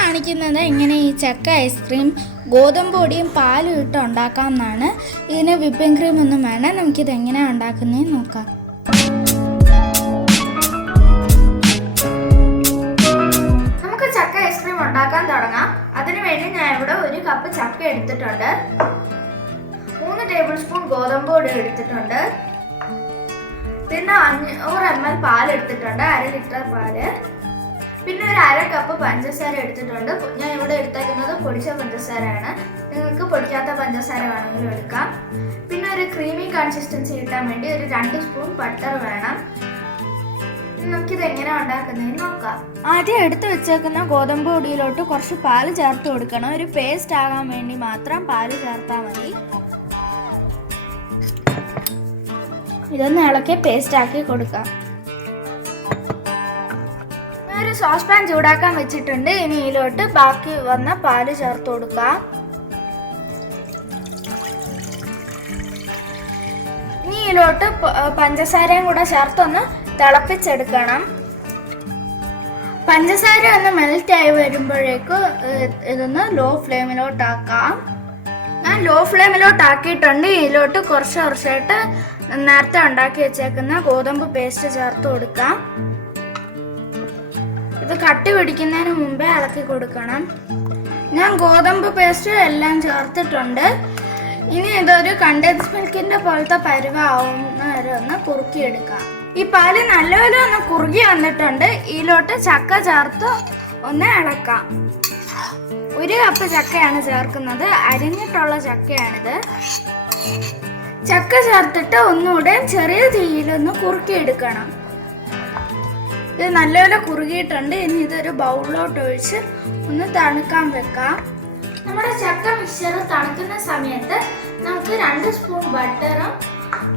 കാണിക്കുന്നത് എങ്ങനെ ഈ ചക്ക ഐസ്ക്രീം ഗോതമ്പ് പൊടിയും പാലും ഇട്ട് ഉണ്ടാക്കാം എന്നാണ്. ഇതിന് വിപ്പിംഗ് ക്രീം ഒന്നും വേണം. നമുക്കിത് എങ്ങനെയാണ് ഉണ്ടാക്കുന്നതെന്ന് നോക്കാം. നമുക്ക് ചക്ക ഐസ്ക്രീം ഉണ്ടാക്കാൻ തുടങ്ങാം. അതിനുവേണ്ടി ഞാൻ ഇവിടെ 1 കപ്പ് ചക്ക എടുത്തിട്ടുണ്ട്, 3 ടേബിൾ സ്പൂൺ ഗോതമ്പ് പൊടി എടുത്തിട്ടുണ്ട്, പിന്നെ 500 ml പാൽ എടുത്തിട്ടുണ്ട്, 1/2 ലിറ്റർ പാല്, പിന്നെ 1/2 കപ്പ് പഞ്ചസാര എടുത്തിട്ടുണ്ട്. ഞാൻ ഇവിടെ എടുത്തേക്കുന്നത് പൊടിച്ച പഞ്ചസാരയാണ്. നിങ്ങൾക്ക് പൊടിക്കാത്ത പഞ്ചസാര വേണമെങ്കിലും എടുക്കാം. പിന്നെ ഒരു ക്രീമി കൺസിസ്റ്റൻസി കിട്ടാൻ വേണ്ടി 2 സ്പൂൺ ബട്ടർ വേണം. നമുക്കിത് എങ്ങനെയാണ് ഉണ്ടാക്കുന്നതെന്ന് നോക്കാം. ആദ്യം എടുത്ത് വെച്ചേക്കുന്ന ഗോതമ്പ് പൊടിയിലോട്ട് കുറച്ച് പാല് ചേർത്ത് കൊടുക്കണം. ഒരു പേസ്റ്റ് ആകാൻ വേണ്ടി മാത്രം പാല് ചേർത്താൽ മതി. ഇതൊന്ന് ഇളക്കി പേസ്റ്റ് ആക്കി കൊടുക്കാം. ഒരു സോസ് പാൻ ചൂടാക്കാൻ വെച്ചിട്ടുണ്ട്. ഇനി ഇതിലോട്ട് ബാക്കി വന്ന പാല് ചേർത്ത് കൊടുക്കാം. ഇനി ഇതിലോട്ട് പഞ്ചസാരയും കൂടെ ചേർത്തൊന്ന് തിളപ്പിച്ചെടുക്കണം. പഞ്ചസാര ഒന്ന് മെൽറ്റ് ആയി വരുമ്പോഴേക്കും ഇതൊന്ന് ലോ ഫ്ലെയിമിലോട്ടാക്കാം. ഞാൻ ലോ ഫ്ലെയിമിലോട്ടാക്കിയിട്ടുണ്ട്. ഇതിലോട്ട് കുറച്ചായിട്ട് നേരത്തെ ഉണ്ടാക്കി വെച്ചേക്കുന്ന ഗോതമ്പ് പേസ്റ്റ് ചേർത്ത് കൊടുക്കാം. ഇത് കട്ടി പിടിക്കുന്നതിന് മുമ്പേ ഇളക്കി കൊടുക്കണം. ഞാൻ ഗോതമ്പ് പേസ്റ്റ് എല്ലാം ചേർത്തിട്ടുണ്ട്. ഇനി ഇതൊരു കണ്ടൻസ് മിൽക്കിന്റെ പോലത്തെ പരുവാവുന്ന വരെ ഒന്ന് കുറുക്കിയെടുക്കാം. ഈ പാല് നല്ലപോലെ ഒന്ന് കുറുകി വന്നിട്ടുണ്ട്. ഇതിലോട്ട് ചക്ക ചേർത്ത് ഒന്ന് ഇളക്കാം. 1 കപ്പ് ചക്കയാണ് ചേർക്കുന്നത്, അരിഞ്ഞിട്ടുള്ള ചക്കയാണിത്. ചക്ക ചേർത്തിട്ട് ഒന്നുകൂടെ ചെറിയ തീയിലൊന്ന് കുറുക്കിയെടുക്കണം. ഇത് നല്ലപോലെ കുറുകിയിട്ടുണ്ട്. ഇനി ഇതൊരു ബൗളിലോട്ട് ഒഴിച്ച് ഒന്ന് തണുക്കാൻ വെക്കാം. നമ്മുടെ ചക്ക മിക്സ്ചർ തണുക്കുന്ന സമയത്ത് നമുക്ക് 2 സ്പൂൺ ബട്ടറും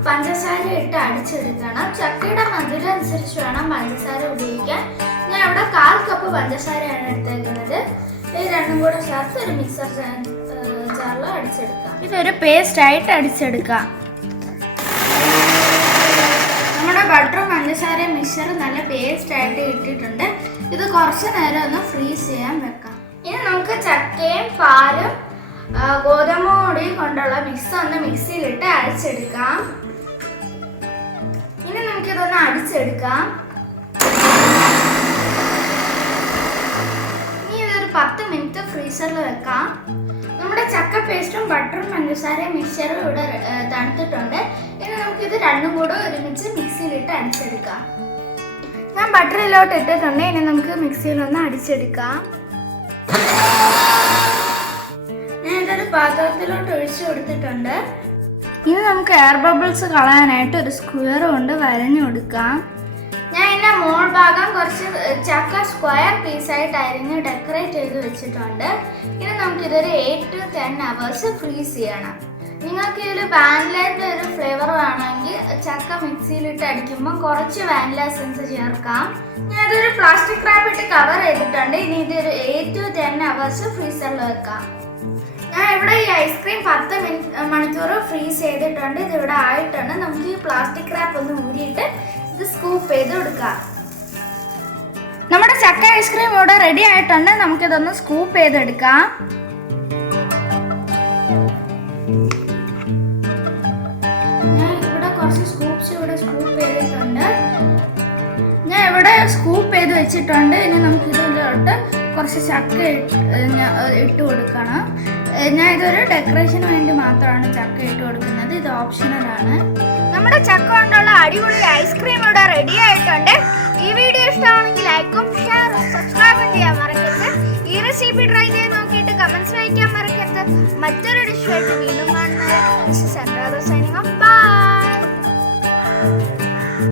പഞ്ചസാര ഇട്ട് അടിച്ചെടുക്കണം. ചക്കയുടെ മധുരം അനുസരിച്ച് വേണം പഞ്ചസാര ഉപയോഗിക്കാൻ. ഞാൻ ഇവിടെ 1/4 കപ്പ് പഞ്ചസാരയാണ് എടുത്തേക്കുന്നത്. ഇത് രണ്ടും കൂടെ ചേർത്ത് ഒരു മിക്സർ ജാറിൽ അടിച്ചെടുക്കാം. ഇതൊരു പേസ്റ്റ് ആയിട്ട് അടിച്ചെടുക്കാം. നമ്മുടെ ബട്ടറും പഞ്ചസാരയും മിക്സർ നല്ല പേസ്റ്റ് ആയിട്ട് ഇട്ടിട്ടുണ്ട്. ഇത് കുറച്ച് നേരം ഒന്ന് ഫ്രീസ് ചെയ്യാൻ വെക്കാം. ഇനി നമുക്ക് ചക്കയും പാലും ഗോതമ്പ് പൊടിയും കൊണ്ടുള്ള മിക്സ് ഒന്ന് മിക്സിയിലിട്ട് അടിച്ചെടുക്കാം. ഇനി നമുക്കിതൊന്ന് അടിച്ചെടുക്കാം. ഇനി ഇതൊരു 10 മിനിറ്റ് ഫ്രീസറിൽ വെക്കാം. നമ്മുടെ ചക്ക പേസ്റ്റും ബട്ടറും പഞ്ചസാരയും മിക്സ്ചറും ഇവിടെ തണുത്തിട്ടുണ്ട്. ഇനി നമുക്കിത് രണ്ടും കൂടെ ഒരുമിച്ച് മിക്സിയിലിട്ട് അടിച്ചെടുക്കാം. ഞാൻ ബട്ടറിലോട്ട് ഇട്ടിട്ടുണ്ട്. ഇനി നമുക്ക് മിക്സിയിലൊന്ന് അടിച്ചെടുക്കാം. ഞാൻ ഇതൊരു പാത്രത്തിലോട്ട് ഒഴിച്ചു കൊടുത്തിട്ടുണ്ട്. ഇനി നമുക്ക് എയർ ബബിൾസ് കളയാനായിട്ട് ഒരു സ്ക്വയർ കൊണ്ട് വരഞ്ഞു കൊടുക്കാം. ഞാൻ ഇതിൻ്റെ മോൾ ഭാഗം കുറച്ച് ചക്ക സ്ക്വയർ പീസായിട്ട് അരിഞ്ഞ് ഡെക്കറേറ്റ് ചെയ്ത് വെച്ചിട്ടുണ്ട്. ഇനി നമുക്കിതൊരു 8 to 10 hours ഫ്രീസ് ചെയ്യണം. നിങ്ങൾക്ക് ഇതിൽ വാനിലയുടെ ഒരു ഫ്ലേവർ വേണമെങ്കിൽ ചക്ക മിക്സിയിലിട്ട് അടിക്കുമ്പോൾ കുറച്ച് വാനില എസൻസ് ചേർക്കാം. ഞാനതൊരു പ്ലാസ്റ്റിക് റാപ്പ് ഇട്ട് കവർ ചെയ്തിട്ടുണ്ട്. ഇനി ഇതൊരു 8 to 10 hours ഫ്രീസറിൽ വെക്കാം. ഞാൻ ഇവിടെ ഈ ഐസ്ക്രീം 10 മണിക്കൂർ ഫ്രീസ് ചെയ്തിട്ടുണ്ട്. ഇതിവിടെ ആയിട്ടുണ്ട്. നമുക്ക് ഈ പ്ലാസ്റ്റിക് റാപ്പ് ഒന്ന് ഊരിയിട്ട് ഇത് സ്കൂപ്പ് ചെയ്ത് കൊടുക്കാം. നമ്മുടെ ചക്ക ഐസ്ക്രീം ഇവിടെ റെഡി ആയിട്ടുണ്ട്. നമുക്കിതൊന്ന് സ്കൂപ്പ് ചെയ്തെടുക്കാം. ഞാൻ ഇവിടെ കുറച്ച് സ്കൂപ്പ് ചെയ്തിട്ടുണ്ട്. ഞാൻ ഇവിടെ സ്കൂപ്പ് ചെയ്ത് വെച്ചിട്ടുണ്ട്. ഇനി നമുക്ക് ഇതിലോട്ട് കുറച്ച് ചക്ക ഇട്ട് കൊടുക്കണം. ഞാൻ ഇതൊരു ഡെക്കറേഷന് വേണ്ടി മാത്രമാണ് ചക്ക ഇട്ട് കൊടുക്കുന്നത്. ഇത് ഓപ്ഷണലാണ്. നമ്മുടെ ചക്ക കൊണ്ടുള്ള അടിപൊളി ഐസ്ക്രീം ഇവിടെ റെഡി ആയിട്ടുണ്ട്. ഈ വീഡിയോ ഇഷ്ടമാണെങ്കിൽ ലൈക്കും ഷെയറും സബ്സ്ക്രൈബും ചെയ്യാൻ മറക്കരുത്. ഈ റെസിപ്പി ട്രൈ ചെയ്ത് നോക്കിയിട്ട് കമന്റ്സ് വായിക്കാൻ മറക്കരുത്. മറ്റൊരു ഡിഷ് ആയിട്ട് വീണ്ടും കാണുന്നത്.